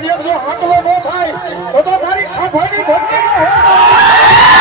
કાર્ય જો આકલો ન થાય તો તારી ખાફાની ધરતી ન હોય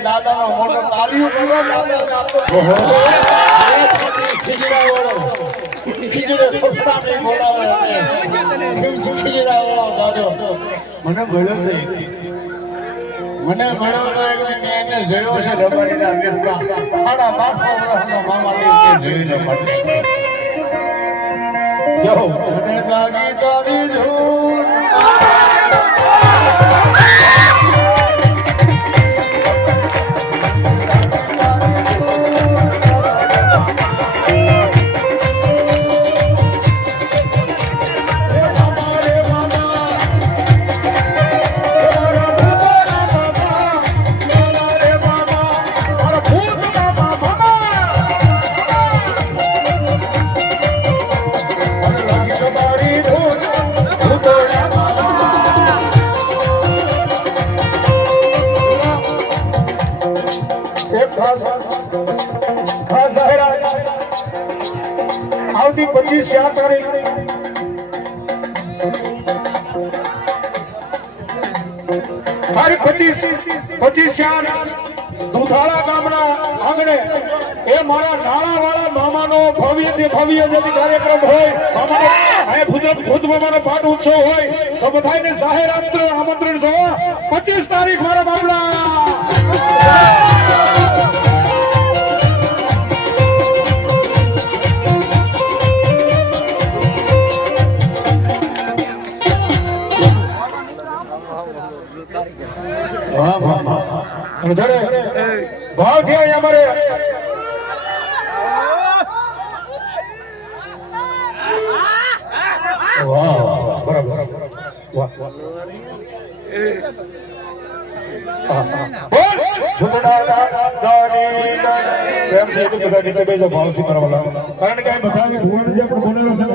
દાદાનો મોટો તાલીઓ કરો દાદા ખીજડે ફોટા મે બોલાવે ખીજડા વાળો દાદો મને મળ્યો છે મેં એને જોયો છે રબારીના વેશમાં 550 વર્ષનો મામા જોઈને મળે જો મને લાગી તારી ધૂન ખાસ જાહેરાત આવતી 25 તારીખ તારીખ 25 દુધાળા ગામના આંગણે એ મારા નાણાવાળા મામાનો ભવ્યથી ભવ્ય જેથી કાર્યક્રમ હોય મામાનો ભૂત મામાનો પાઠ ઉત્સવ હોય તો બધાને જાહેર આમંત્રણ છે 25 તારીખ મારા બાબલા ભાવ થયા અમારે કારણ કે બધા ભુવન જે પણ બોલેલો છે